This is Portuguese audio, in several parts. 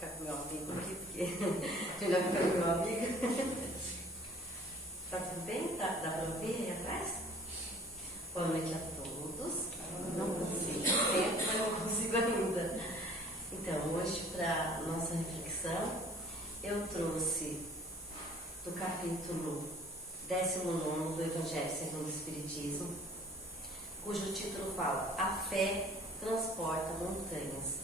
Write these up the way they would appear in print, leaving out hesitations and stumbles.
ficar com meu amigo aqui, porque melhor ficar com meu amigo. Tá tudo bem? Dá para ouvir aí atrás? Boa noite a todos. Não consigo tempo, mas não consigo ainda. Então, hoje, para nossa reflexão, eu trouxe do capítulo 19 do Evangelho segundo o Espiritismo, cujo título fala: A fé transporta montanhas.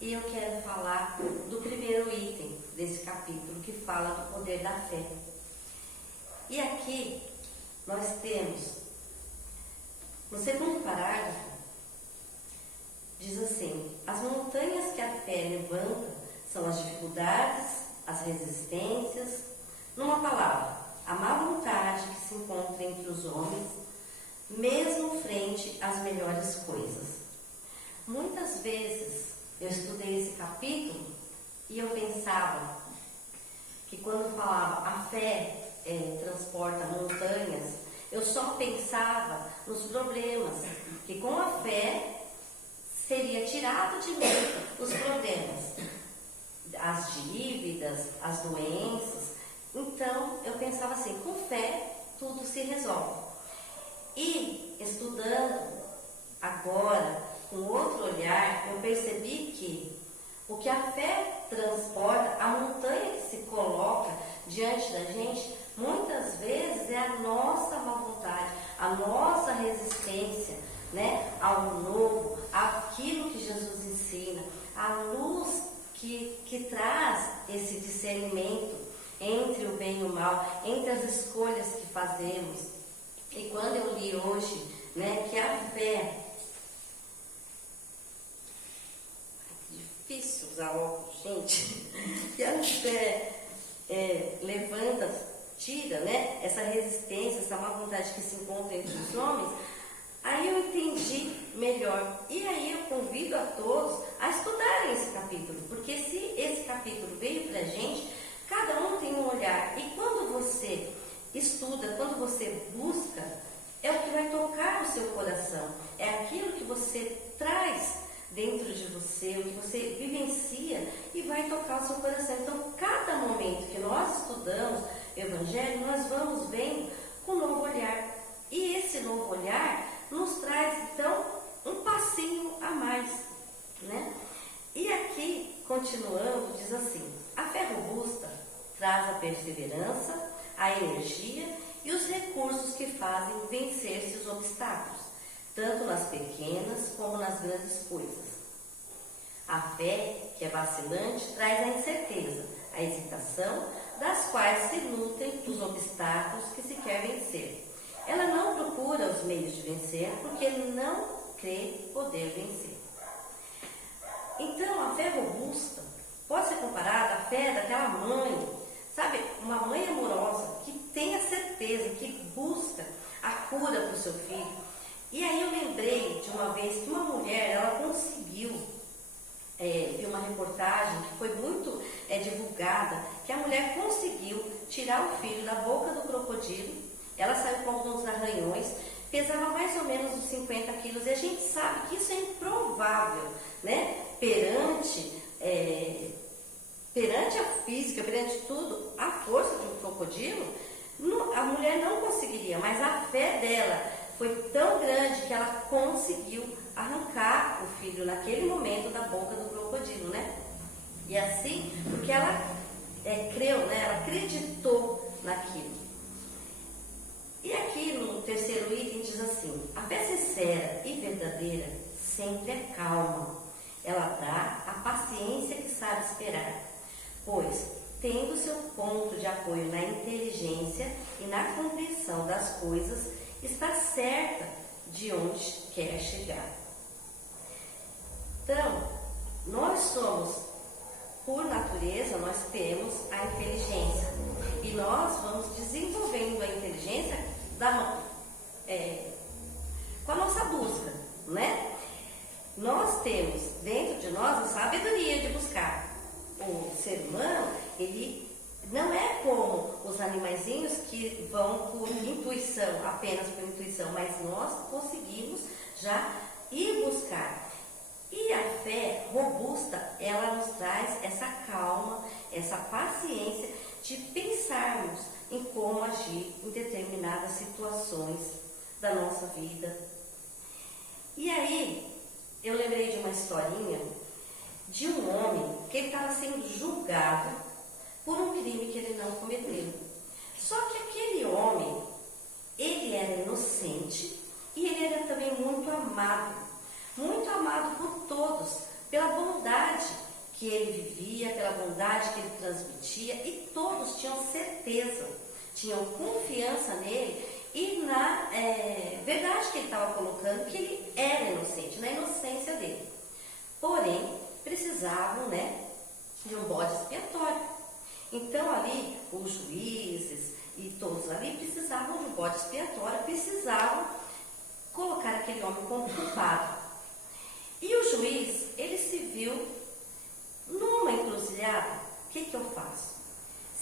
E eu quero falar do primeiro item desse capítulo, que fala do poder da fé. E aqui nós temos, no segundo parágrafo, diz assim: as montanhas que a fé levanta são as dificuldades, as resistências, numa palavra, a má vontade que se encontra entre os homens, mesmo frente às melhores coisas. Muitas vezes eu estudei esse capítulo e eu pensava que quando falava a fé transporta montanhas, eu só pensava nos problemas, que com a fé seria tirado de mim os problemas, as dívidas, as doenças. Então eu pensava assim, com fé tudo se resolve. E estudando agora com outro olhar, eu percebi que o que a fé transporta, a montanha que se coloca diante da gente, muitas vezes é a nossa má vontade, a nossa resistência, né, ao novo, àquilo que Jesus ensina, a luz que traz esse discernimento entre o bem e o mal, entre as escolhas que fazemos. E quando eu li hoje, né, que a fé... Difícil usar óculos, gente. Que a fé levanta, tira, né, essa resistência, essa má vontade que se encontra entre os homens. Aí eu entendi melhor. E aí eu convido a todos a estudarem esse capítulo, porque se esse capítulo veio pra gente, cada um tem um olhar. E quando você estuda, quando você busca, é o que vai tocar o seu coração. É aquilo que você traz dentro de você, o que você vivencia e vai tocar o seu coração. Então, cada momento que nós estudamos o Evangelho, nós vamos vendo com um novo olhar. E esse novo olhar nos traz, então, um passinho a mais, né? E aqui, continuando, diz assim: a fé robusta traz a perseverança, a energia e os recursos que fazem vencer-se os obstáculos, tanto nas pequenas como nas grandes coisas. A fé, que é vacilante, traz a incerteza, a hesitação, das quais se nutrem os obstáculos que se quer vencer. Ela não procura os meios de vencer, porque não crê poder vencer. Então, a fé robusta pode ser comparada à fé daquela mãe, sabe, uma mãe amorosa que tem a certeza, que busca a cura para o seu filho. E aí eu lembrei de uma vez que uma mulher, ela conseguiu, vi uma reportagem que foi muito divulgada, que a mulher conseguiu tirar o filho da boca do crocodilo. Ela saiu com alguns arranhões, pesava mais ou menos uns 50 quilos, e a gente sabe que isso é improvável, né? Perante a física, perante tudo, a força de um crocodilo, a mulher não conseguiria, mas a fé dela foi tão grande que ela conseguiu arrancar o filho naquele momento da boca do crocodilo, né? E assim, porque ela creu, né? Ela acreditou naquilo. E aqui no terceiro item diz assim: a fé sincera e verdadeira sempre é calma. Ela dá a paciência que sabe esperar, pois, tendo seu ponto de apoio na inteligência e na compreensão das coisas, está certa de onde quer chegar. Então, nós somos, por natureza, nós temos a inteligência. E nós vamos desenvolvendo a inteligência com a nossa busca, né? Nós temos dentro de nós a sabedoria de buscar. O ser humano, ele não é como os animaizinhos que vão por intuição, apenas por intuição, mas nós conseguimos já ir buscar. E a fé robusta, ela nos traz essa calma, essa paciência de pensarmos em como agir em determinadas situações da nossa vida. E aí, eu lembrei de uma historinha de um homem que ele estava sendo julgado por um crime que ele não cometeu. Só que aquele homem, ele era inocente e ele era também muito amado por todos, pela bondade que ele vivia, pela bondade que ele transmitia, e todos tinham certeza, tinham confiança nele e na verdade que ele estava colocando, que ele era inocente, na inocência dele. Porém, precisavam, de um bode expiatório. Então ali, os juízes e todos ali precisavam de um bode expiatório, precisavam colocar aquele homem como culpado. E o juiz, ele se viu numa encruzilhada. O que eu faço?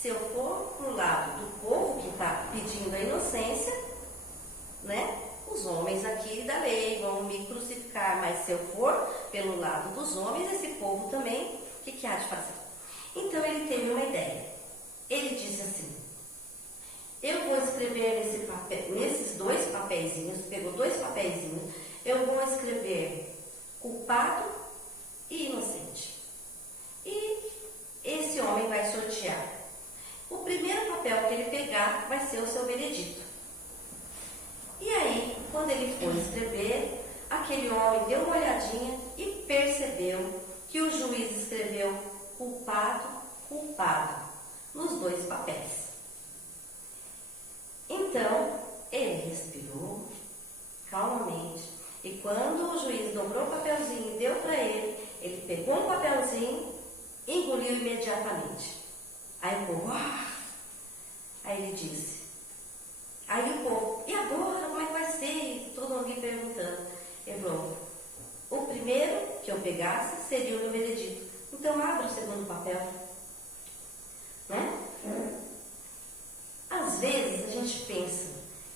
Se eu for para o lado do povo que está pedindo a inocência, os homens aqui da lei vão me crucificar, mas se eu for pelo lado dos homens, esse povo também, o que há de fazer? Então ele teve uma ideia. Ele disse assim: eu vou escrever nesses dois papeizinhos, pegou dois papeizinhos, eu vou escrever culpado e inocente. E esse homem vai sortear. O primeiro papel que ele pegar vai ser o seu veredito. E aí, quando ele foi escrever, aquele homem deu uma olhadinha e percebeu que o juiz escreveu culpado, culpado, nos dois papéis. Então, ele respirou calmamente. E quando o juiz dobrou o papelzinho e deu para ele, ele pegou um papelzinho e engoliu imediatamente. Aí o povo, Aí ele disse. Aí o povo, e agora, como é que vai ser? E todo mundo perguntando. Ele falou, o primeiro que eu pegasse seria o meu veredito. Então abra o segundo papel. Às vezes a gente pensa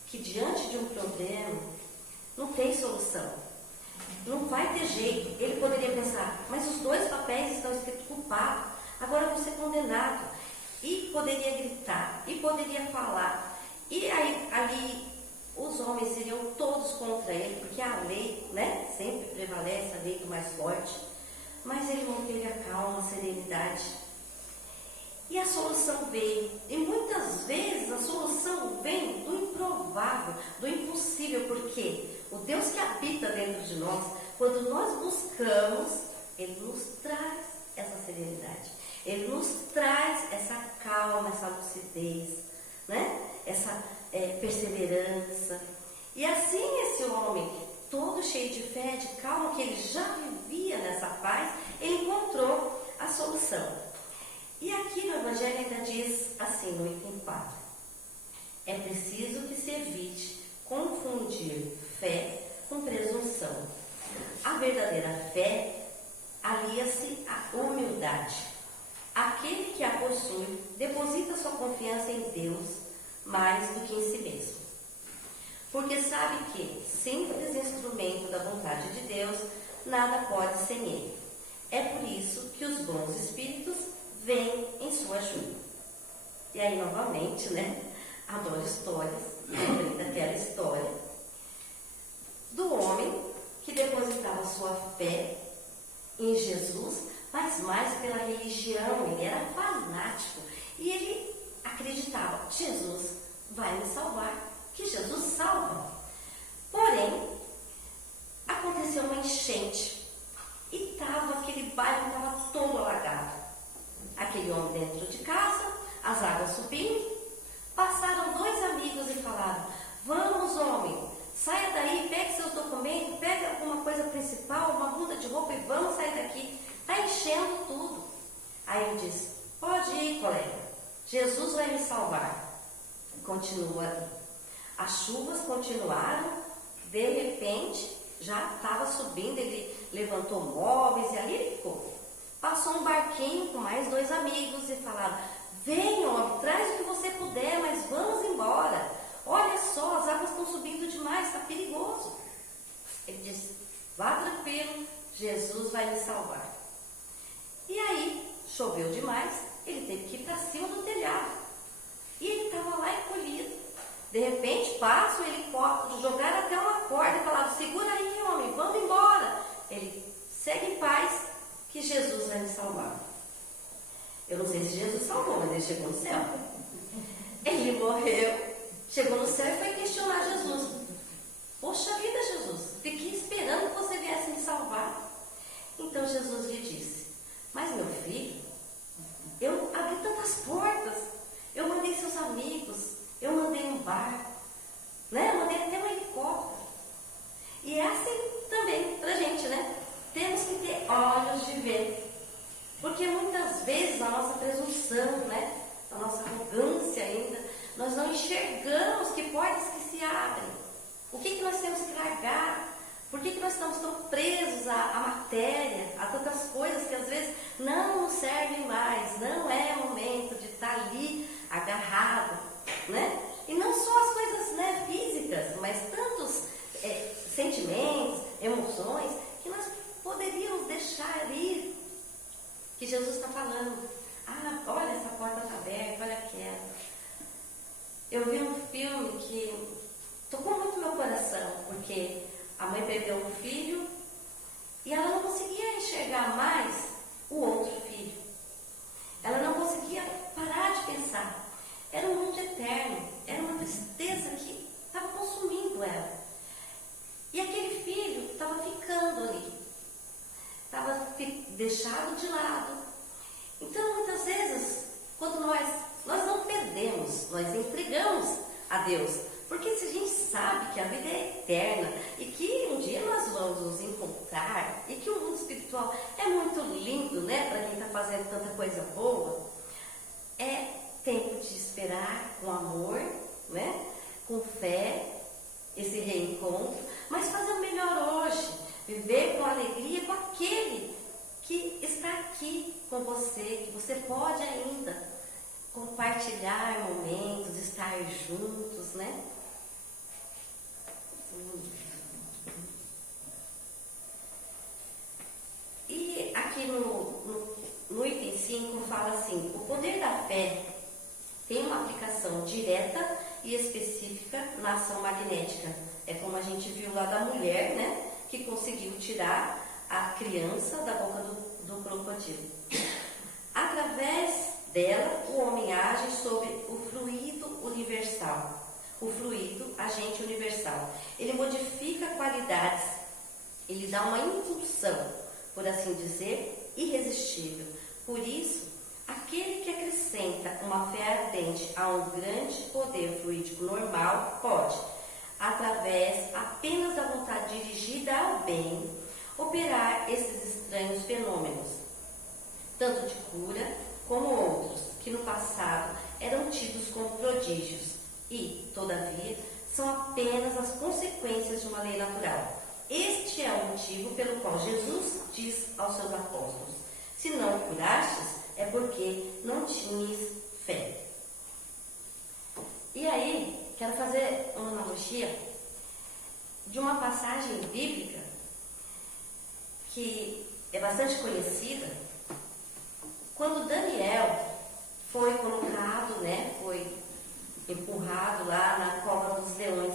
que diante de um problema não tem solução. Não vai ter jeito. Ele poderia pensar, mas os dois papéis estão escritos culpado, agora eu vou ser condenado. E poderia gritar, e poderia falar. E aí, ali, os homens seriam todos contra ele, porque a lei, sempre prevalece, a lei do mais forte. Mas ele manteve a calma, a serenidade. E a solução veio. E muitas vezes a solução vem do improvável, do impossível, porque o Deus que habita dentro de nós, quando nós buscamos, Ele nos traz essa serenidade. Ele nos traz essa calma, essa lucidez, essa perseverança. E assim esse homem, todo cheio de fé, de calma, que ele já vivia nessa paz, ele encontrou a solução. E aqui no Evangelho ainda diz assim, no item 4, é preciso que se evite confundir fé com presunção. A verdadeira fé alia-se à humildade. Aquele que a possui deposita sua confiança em Deus mais do que em si mesmo. Porque sabe que, simples instrumento da vontade de Deus, nada pode sem Ele. É por isso que os bons espíritos vêm em sua ajuda. E aí, novamente, adoro histórias. Lembrei daquela história do homem que depositava sua fé em Jesus, mas mais pela religião. Ele era fanático e ele acreditava, Jesus vai me salvar, que Jesus salva. Porém, aconteceu uma enchente e aquele bairro estava todo alagado. Aquele homem dentro de casa, as águas subindo, passaram dois amigos e falaram, vamos homem, saia daí, pegue seus documentos, pegue alguma coisa principal, uma muda de roupa e vamos sair daqui. Está enchendo tudo. Aí ele disse, pode ir, colega, Jesus vai me salvar. Continua ali. As chuvas continuaram, de repente, já estava subindo, ele levantou móveis e ali ele ficou. Passou um barquinho com mais dois amigos e falaram, venha homem, traz o que você puder, mas vamos embora. Olha só, as águas estão subindo demais, está perigoso. Ele disse, vá tranquilo, Jesus vai me salvar. E aí, choveu demais, ele teve que ir para cima do telhado. E ele estava lá encolhido. De repente, passa o helicóptero, jogaram até uma corda e falaram: segura aí, homem, vamos embora. Ele: segue em paz, que Jesus vai me salvar. Eu não sei se Jesus salvou, mas ele chegou no céu. Ele morreu, chegou no céu e foi questionar Jesus. Poxa vida, Jesus, fiquei esperando que você viesse me salvar. Então Jesus lhe disse: mas meu filho, eu abri tantas portas, eu mandei seus amigos, eu mandei um barco, né? Eu mandei até um helicóptero. E é assim também pra gente, né? Temos que ter olhos de ver. Porque muitas vezes a nossa presunção, né? A nossa arrogância ainda, nós não enxergamos que portas que se abrem. O que nós temos que largar? Por que nós estamos tão presos à matéria, a tantas coisas que às vezes não nos servem mais? Não é momento de estar ali agarrado, né? E não só as coisas, né, físicas, mas tantos sentimentos, emoções que nós poderíamos deixar ir. Que Jesus está falando: ah, olha, essa porta está aberta, olha aquela. Eu vi um filme que tocou muito meu coração, porque a mãe perdeu um filho e ela não conseguia enxergar mais o outro filho. Ela não conseguia parar de pensar. Era um mundo eterno, era uma tristeza que estava consumindo ela. E aquele filho estava ficando ali, estava deixado de lado. Então, muitas vezes, quando nós não perdemos, nós entregamos a Deus. Porque se a gente sabe que a vida é eterna e que um dia nós vamos nos encontrar e que o mundo espiritual é muito lindo, né? Para quem está fazendo tanta coisa boa, é tempo de esperar com amor, né? Com fé, esse reencontro, mas fazer o melhor hoje, viver com alegria com aquele que está aqui com você, que você pode ainda compartilhar momentos, estar juntos, né? E aqui no item 5 fala assim: o poder da fé tem uma aplicação direta e específica na ação magnética. É como a gente viu lá da mulher, né, que conseguiu tirar a criança da boca do crocodilo. Através dela, o homem age sobre o fluido universal. O fluido, agente universal. Ele modifica qualidades, ele dá uma impulsão, por assim dizer, irresistível. Por isso, aquele que acrescenta uma fé ardente a um grande poder fluídico normal pode, através apenas da vontade dirigida ao bem, operar esses estranhos fenômenos, tanto de cura como outros, que no passado eram tidos como prodígios e, todavia, são apenas as consequências de uma lei natural. Este é o motivo pelo qual Jesus diz aos seus apóstolos: se não curastes, é porque não tinhas fé. E aí, quero fazer uma analogia de uma passagem bíblica que é bastante conhecida, quando Daniel foi colocado, né, foi empurrado lá na cova dos leões.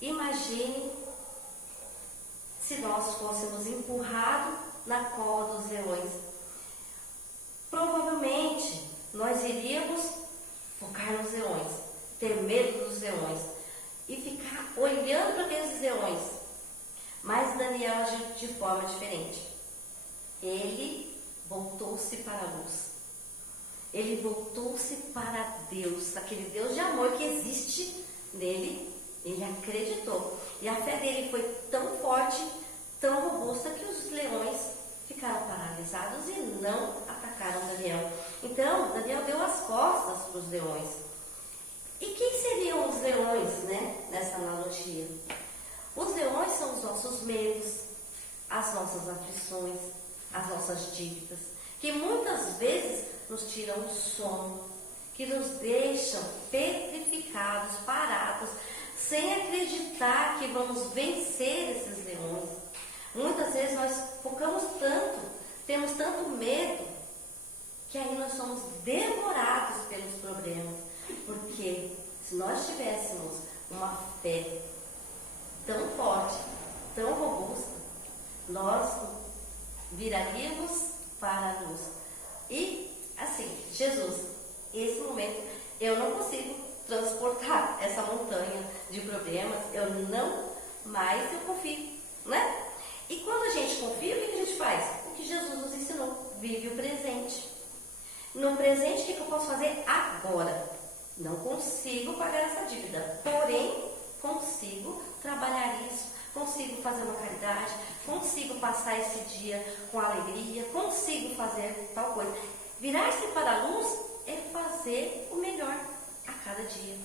Imagine se nós fôssemos empurrados na cova dos leões. Provavelmente nós iríamos focar nos leões, ter medo dos leões e ficar olhando para aqueles leões. Mas Daniel agiu de forma diferente. Ele voltou-se para a luz. Ele voltou-se para Deus, aquele Deus de amor que existe nele. Ele acreditou. E a fé dele foi tão forte, tão robusta, que os leões ficaram paralisados e não atacaram Daniel. Então, Daniel deu as costas para os leões. E quem seriam os leões, né, nessa analogia? Os leões são os nossos medos, as nossas aflições, as nossas dívidas, que muitas vezes nos tiram o sono, que nos deixam petrificados, parados, sem acreditar que vamos vencer esses leões. Muitas vezes nós focamos tanto, temos tanto medo, que aí nós somos devorados pelos problemas. Porque se nós tivéssemos uma fé tão forte, tão robusta, nós viraríamos para a luz. E assim, Jesus, esse momento, eu não consigo transportar essa montanha de problemas, mas eu confio, né? E quando a gente confia, o que a gente faz? O que Jesus nos ensinou, vive o presente. No presente, o que eu posso fazer agora? Não consigo pagar essa dívida, porém, consigo trabalhar isso, consigo fazer uma caridade, consigo passar esse dia com alegria, consigo fazer tal coisa. Virar-se para a luz é fazer o melhor a cada dia.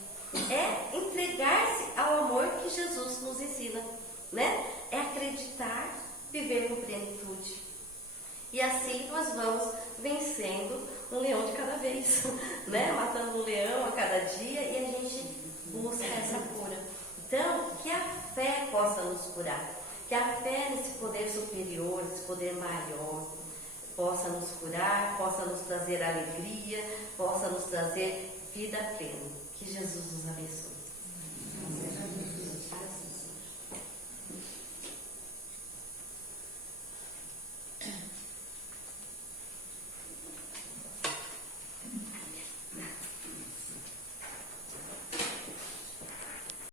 É entregar-se ao amor que Jesus nos ensina, né? É acreditar, viver com plenitude. E assim nós vamos vencendo um leão de cada vez, né? Matando um leão a cada dia e a gente busca essa cura. Então, que a fé possa nos curar, que a fé nesse poder superior, nesse poder maior, possa nos curar, possa nos trazer alegria, possa nos trazer vida plena. Que Jesus nos abençoe.